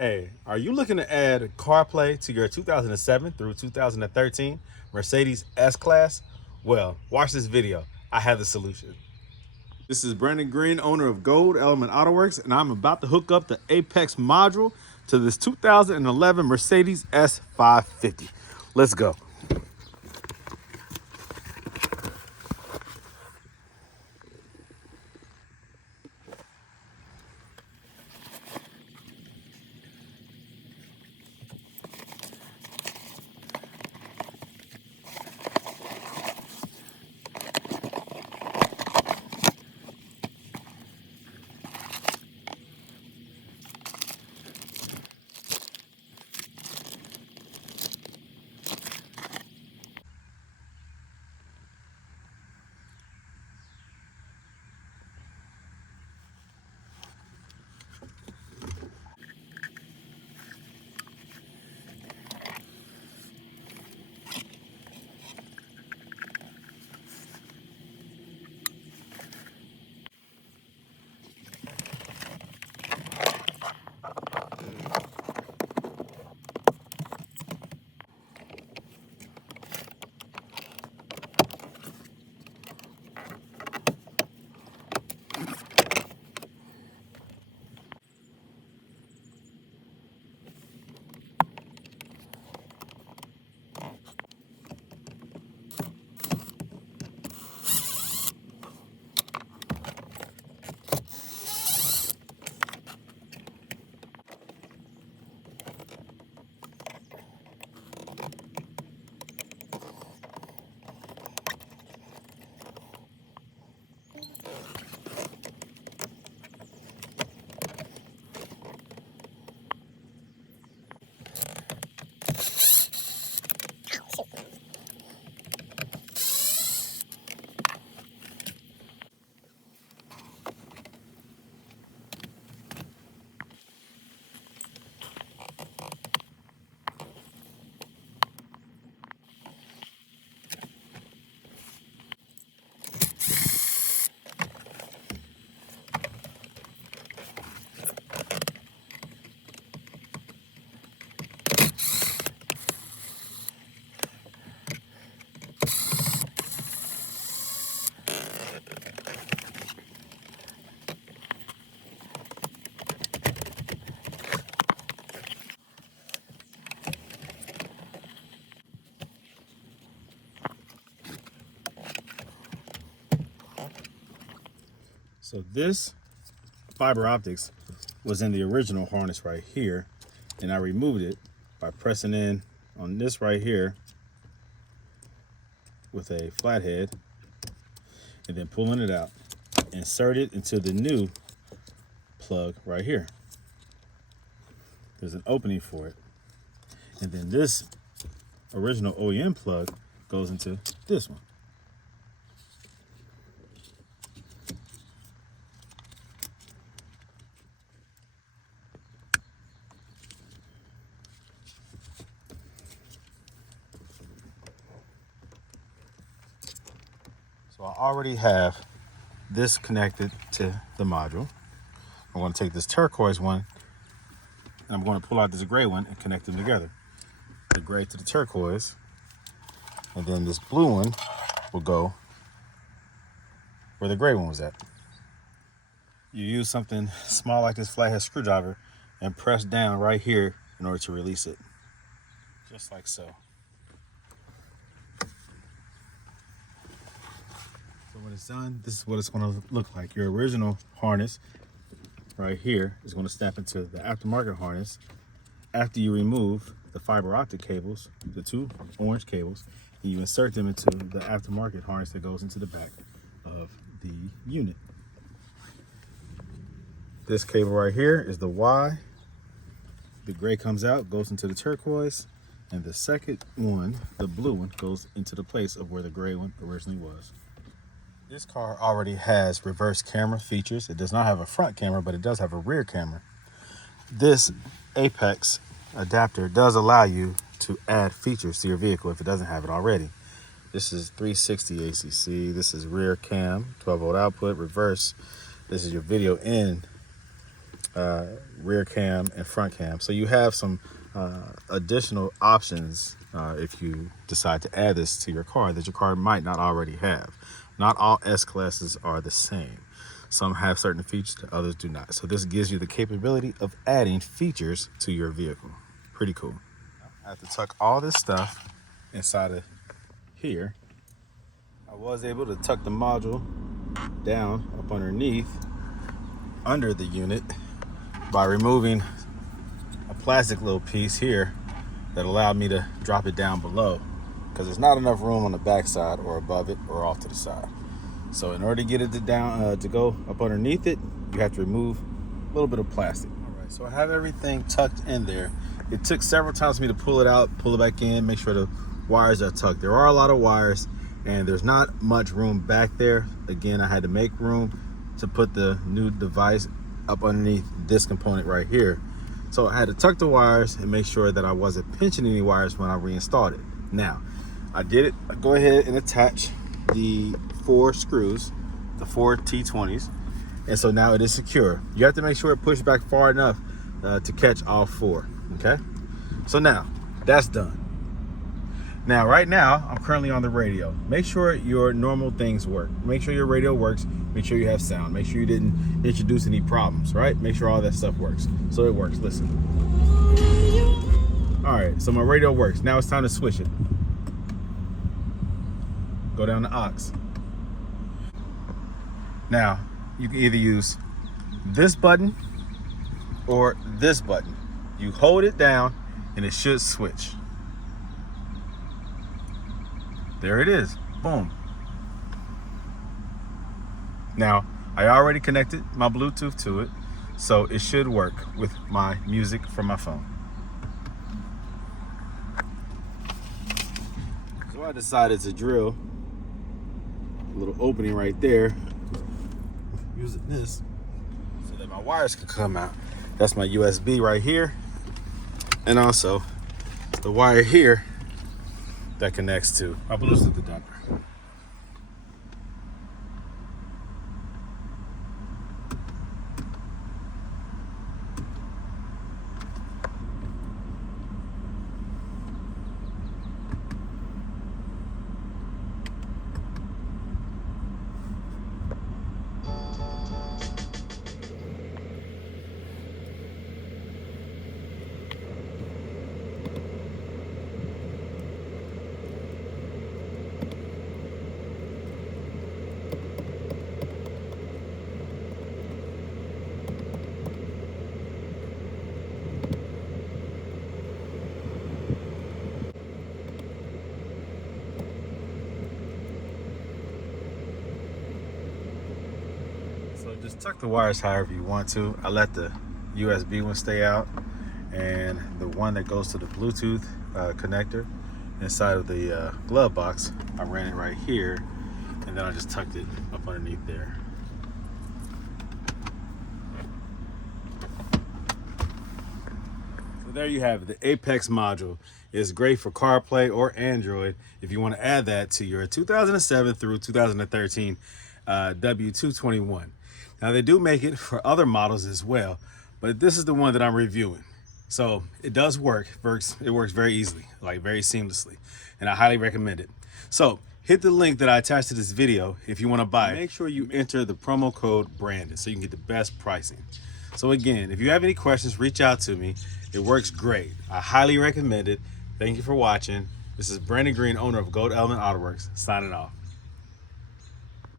Hey, are you looking to add CarPlay to your 2007 through 2013 Mercedes S-Class? Well, watch this video. I have the solution. This is Brandon Green, owner of Gold Element Autoworks, and I'm about to hook up the Apex module to this 2011 Mercedes S550. Let's go. So this fiber optics was in the original harness right here, and I removed it by pressing in on this right here with a flathead and then pulling it out. Insert it into the new plug right here. There's an opening for it. And then this original OEM plug goes into this one. So I already have this connected to the module. I'm going to take this turquoise one and I'm going to pull out this gray one and connect them together. The gray to the turquoise, and then this blue one will go where the gray one was at. You use something small like this flathead screwdriver and press down right here in order to release it. Just like so. So when it's done, this is what it's going to look like. Your original harness right here is going to snap into the aftermarket harness after you remove the fiber optic cables, the two orange cables, and you insert them into the aftermarket harness that goes into the back of the unit. This cable right here is the Y. The gray comes out, goes into the turquoise, and the second one, the blue one, goes into the place of where the gray one originally was. This car already has reverse camera features. It does not have a front camera, but it does have a rear camera. This Apex adapter does allow you to add features to your vehicle if it doesn't have it already. This is 360 ACC. This is rear cam, 12-volt output, reverse. This is your video in rear cam and front cam. So you have some additional options if you decide to add this to your car that your car might not already have. Not all S classes are the same. Some have certain features that others do not. So this gives you the capability of adding features to your vehicle. Pretty cool. I have to tuck all this stuff inside of here. I was able to tuck the module down up underneath under the unit by removing a plastic little piece here that allowed me to drop it down below, because there's not enough room on the back side or above it or off to the side. So in order to get it to go up underneath it, you have to remove a little bit of plastic. All right, so I have everything tucked in there. It took several times for me to pull it out, pull it back in, make sure the wires are tucked. There are a lot of wires and there's not much room back there. Again, I had to make room to put the new device up underneath this component right here. So I had to tuck the wires and make sure that I wasn't pinching any wires when I reinstalled it. Now, I did it. I go ahead and attach the 4 screws, the 4 T20s, and so now it is secure. You have to make sure it pushed back far enough to catch all 4, okay? So now, that's done. Now, right now, I'm currently on the radio. Make sure your normal things work. Make sure your radio works. Make sure you have sound. Make sure you didn't introduce any problems, right? Make sure all that stuff works. So it works, listen. All right, so my radio works. Now it's time to switch it. Go down to aux. Now, you can either use this button or this button. You hold it down and it should switch. There it is, boom. Now, I already connected my Bluetooth to it, so it should work with my music from my phone. So I decided to drill a little opening right there, using this so that my wires can come out. That's my USB right here, and also the wire here that connects to my Bluetooth adapter. Just tuck the wires however you want to. I let the USB one stay out, and the one that goes to the Bluetooth connector inside of the glove box, I ran it right here, and then I just tucked it up underneath there. So there you have it. The Apex module is great for CarPlay or Android if you want to add that to your 2007 through 2013 W221. Now, they do make it for other models as well, but this is the one that I'm reviewing. So it does work. It works very easily, like very seamlessly, and I highly recommend it. So hit the link that I attached to this video if you want to buy it. Make sure you enter the promo code BRANDON so you can get the best pricing. So again, if you have any questions, reach out to me. It works great. I highly recommend it. Thank you for watching. This is Brandon Green, owner of Gold Element Autoworks, signing off.